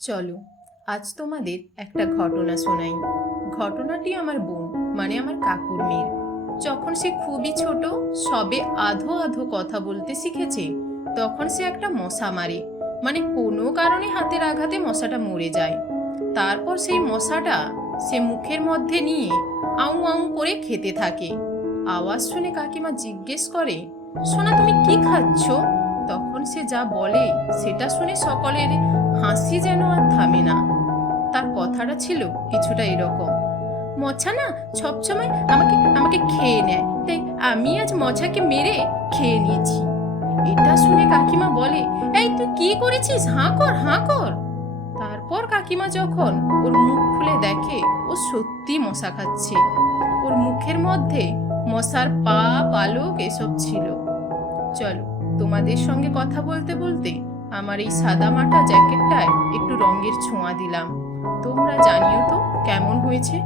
চলো, আজ তোমাদের একটা ঘটনা শোনাই। ঘটনাটি আমার বোন, মানে আমার কাকুর মেয়ের। যখন সে খুবই ছোট, সবে আধো আধো কথা বলতে শিখেছে, তখন সে একটা মশা মারে। মানে কোনো কারণে হাতের আঘাতে মশাটা মরে যায়। তারপর সেই মশাটা সে মুখের মধ্যে নিয়ে আউ আউ করে খেতে থাকে। আওয়াজ শুনে কাকিমা জিজ্ঞেস করে, সোনা তুমি কি খাচ্ছ? তখন সে যা বলে সেটা শুনে সকলের হাসি যেন আর থামে না। তার কথাটা ছিল কিছুটা এরকম: মছা না সবসময় আমাকে আমাকে খেয়ে নেয়, তাই আমি আজ মছাকে মেরে খেয়ে নিয়েছি। এটা শুনে কাকিমা বলে, এই তুই কি করেছিস, হাঁ কর হাঁ কর। তারপর কাকিমা যখন ওর মুখ খুলে দেখে, ও সত্যি মশা খাচ্ছে। ওর মুখের মধ্যে মশার পা, পালক এসব ছিল। চলো, তোমাদের সঙ্গে কথা বলতে বলতে আমার এই সাদা মাটা জ্যাকেটটায় একটু রঙের ছোঁয়া দিলাম। তোমরা জানিও তো কেমন হয়েছে।